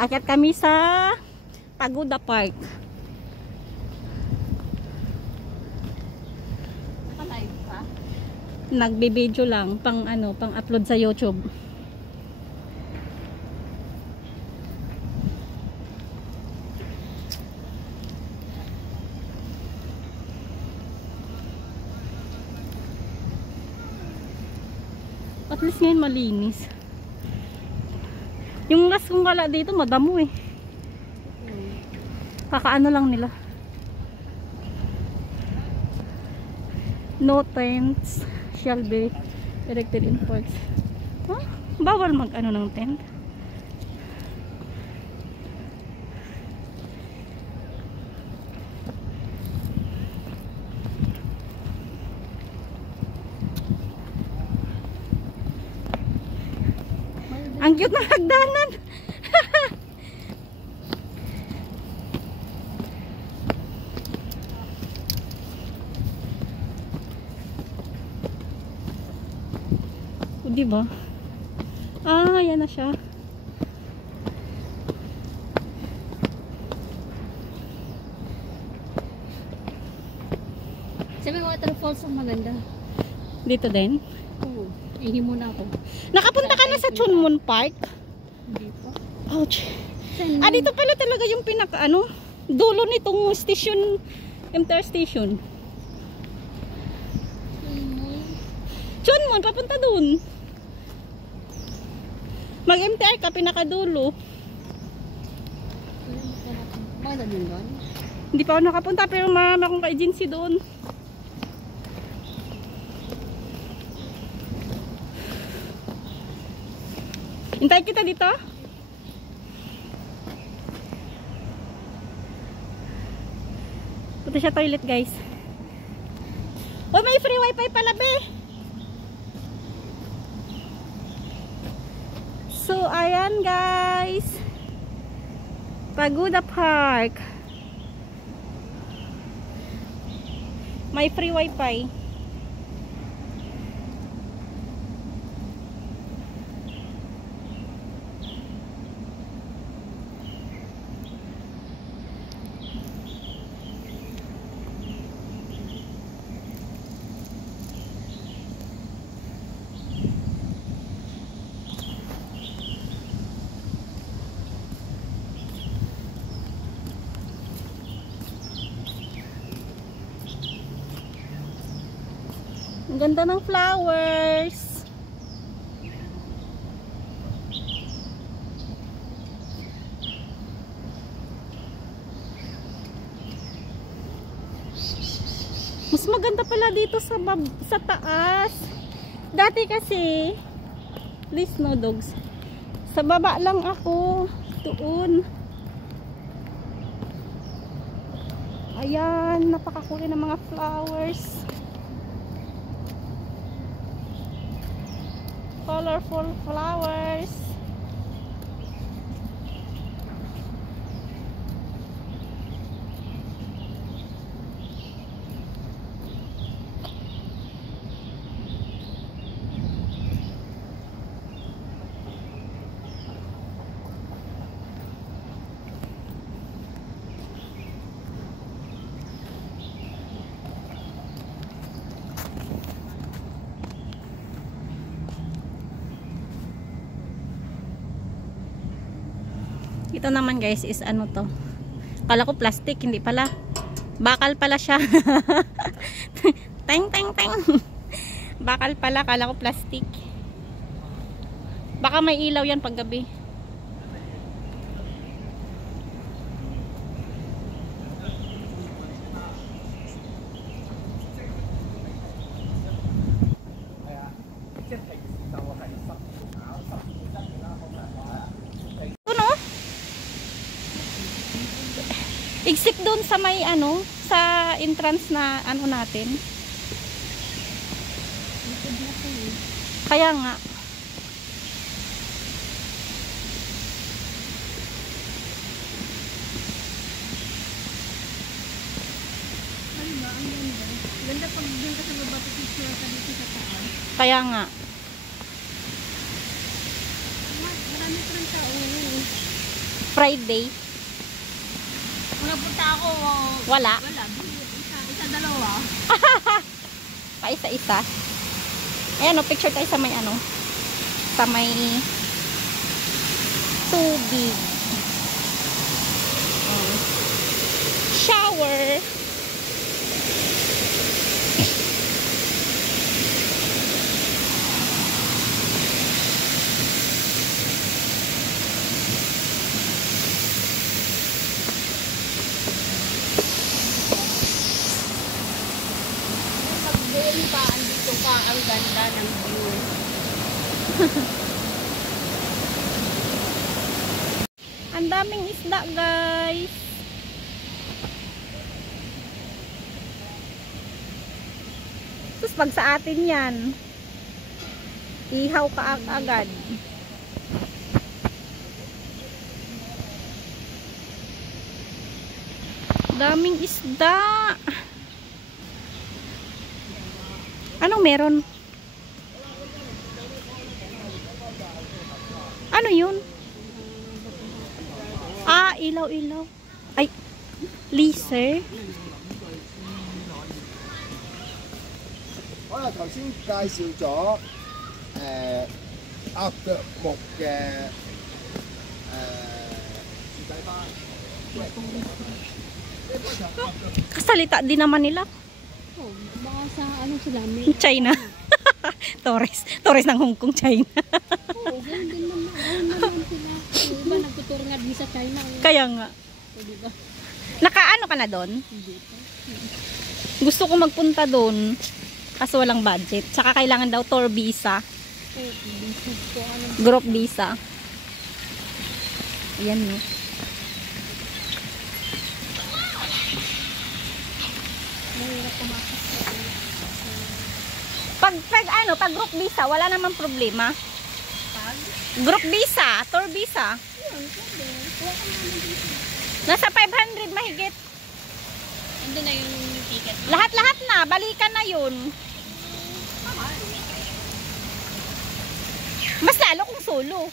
Akyat kami sa Pagoda Park. Naka-live pa? Nagbe-video lang pang ano, pang upload sa YouTube. At least ngayon malinis. Yung last kong wala dito madamo eh. Kakaano lang nila. No tents shall be erected in parks. Huh? Bawal mag ano ng tent. Ang cute ng hagdanan. O, diba? Ah, yan na siya. Sabi waterfalls ang maganda. Dito din. Oo. Ihimo na ako. Nakapunta ka na sa Chunmun Park? Hindi pa. Ouch. Ah, dito pala talaga yung pinaka ano, dulo nitong station, MTR station. Chunmun, papunta dun. Mag-MTR ka, pinakadulo. Maganda din doon? Hindi pa ako nakapunta pero marami akong ka-agency doon. Hintay kita dito. Punta siya toilet, guys. Oh, may free wifi pala, be. So, ayan, guys. Pagoda Park. May free wifi. Ang ganda ng flowers. Mas maganda pala dito sa taas. Dati kasi, please no dogs. Sa baba lang ako. Doon. Ayan, napakakulay ng mga flowers. Colorful flowers. Ito naman, guys, is ano to? Kala ko plastic, hindi pala. Bakal pala siya. Teng teng teng. Bakal pala, kala ko plastic. Baka may ilaw yan pag gabi. Exit doon sa may ano, sa entrance na ano natin. Kaya nga. Ano ba? Ang ganda. Ganda pag doon ka sa baba sa picture ka dito sa taas. Kaya nga. Marami pa rin tao ngayon. Friday. Kung nagpunta ako, Wala. wala. Isa, dalawa. Paisa-isa. Ayan o, picture tayo sa may ano. Sa may tubig. Shower. Doon pa, andito pa, ang ganda ng view. Ang daming isda, guys. Sus, pag sa atin yan, ihaw ka agad. Daming isda. Anong meron? Ano yun? Ah, ilaw-ilaw. Ay, laser. 我哋頭先介紹咗鴨腳木嘅自製花， Kasalita din naman nila. Oh, baka sa ano sila, may... China. Torres ng Hong Kong, China. Oo, ganun din naman. Ayun naman sila. Yung iba nagtuturo nga din sa China. Kaya nga. O, diba? Nakaano ka na doon? Hindi pa. Gusto ko magpunta doon. Kaso walang budget. Tsaka kailangan daw tour visa. Oo, bisig ko. Ano? Group visa. Ayan no. Mahirap pumasok sa Pag group visa, wala namang problema. Group visa, tour visa. Nasa 500 mahigit. Hindi na yung ticket. Lahat-lahat na, balikan na yun. Mas lalo kung solo.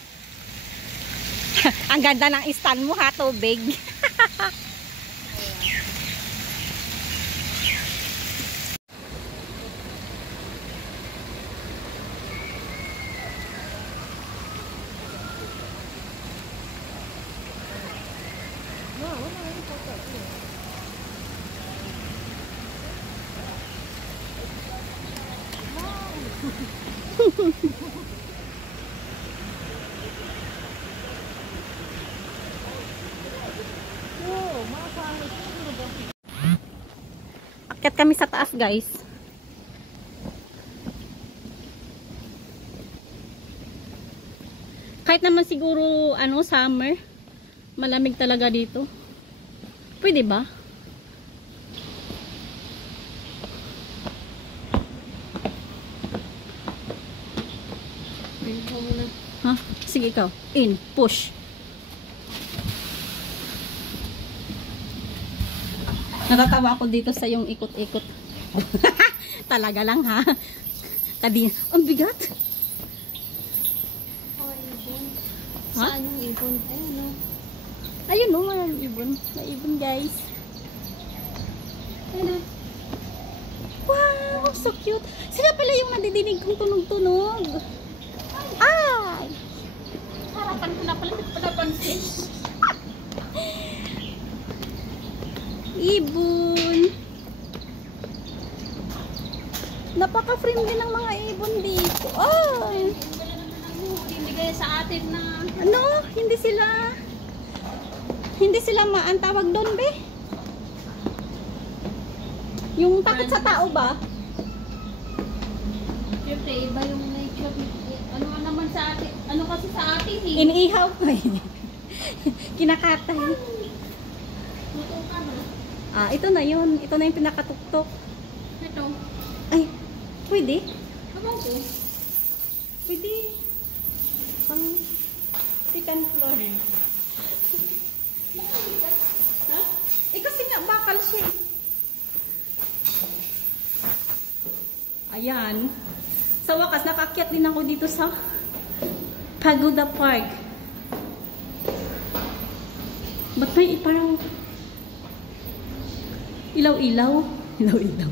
Ang ganda ng stand mo ha, tubig. Akyat kami sa taas, guys. Kahit naman siguro ano, summer, malamig talaga dito. Pwede ba? Ha? Sige ikaw. In, push. Natatawa ako dito sa yung ikot-ikot. Talaga lang ha. Kadi, ang bigat. Oh, ibon. Ha? Saan yung ibon? Ayun no. Ayun no, may ibon. May ibon, guys. Ayun no. Wow, so cute. Sila pala yung nadidinig kong tunog-tunog. Ay! Harapan ko na pala. Palapansin. Ibon. Napaka-friendly ng mga ibon dito. Ay! Hindi kaya sa atin na... Ano? Hindi sila ang tawag doon, be? Yung takot sa tao ba? Siyempre, iba yung nature. Ano nga naman sa atin? Ano kasi sa atin eh? Iniihaw ko eh. Kinakatay. Luto ka ba? Ah, ito na yun. Ito na yung pinakatuktok. Ito. Ay, pwede? Habang ko. Pwede. Pang second floor. Ha? Eh kasi nga bakal siya eh. Ayan. Sa wakas, nakakyat din ako dito sa Pagoda Park. Ba't may parang ilaw-ilaw? Ilaw-ilaw.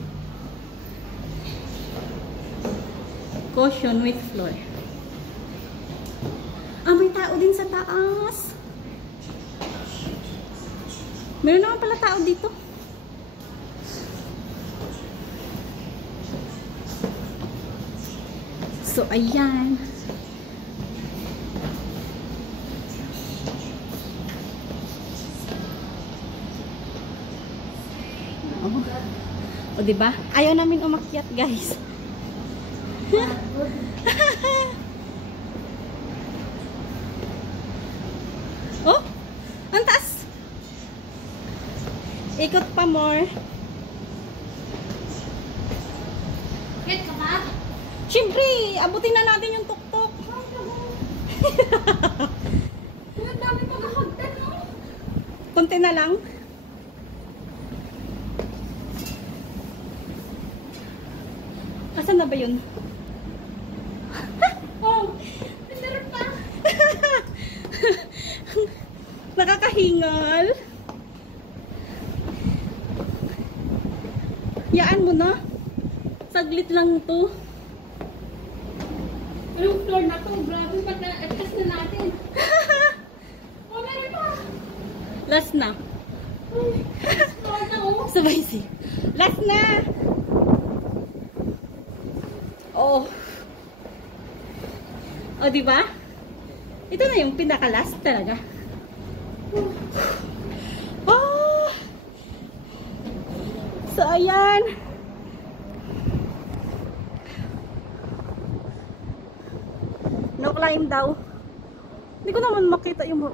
Caution with floor. Ah, may tao din sa taas. Meron naman pala tao dito. So, ayan. O, diba? Ayaw namin umakyat, guys. Oh, ang taas. Ikot pa more. Get ka ba? Siyempre, abutin na natin yung tuktok. Ang dami maghahagdan, no? Konti na lang. Asan na ba yun? Oh, nandaran pa. Nakakahingal. Yaan mo na. Saglit lang to. Yung floor na to, grabe pa na, etas na natin. Oh, meron pa. Last na. Floor na, oh. Sabay si. Last na. Oh. O, diba? Ito na yung pinaka-last talaga. Oh. So, ayan. No climb daw. Hindi ko naman makita yung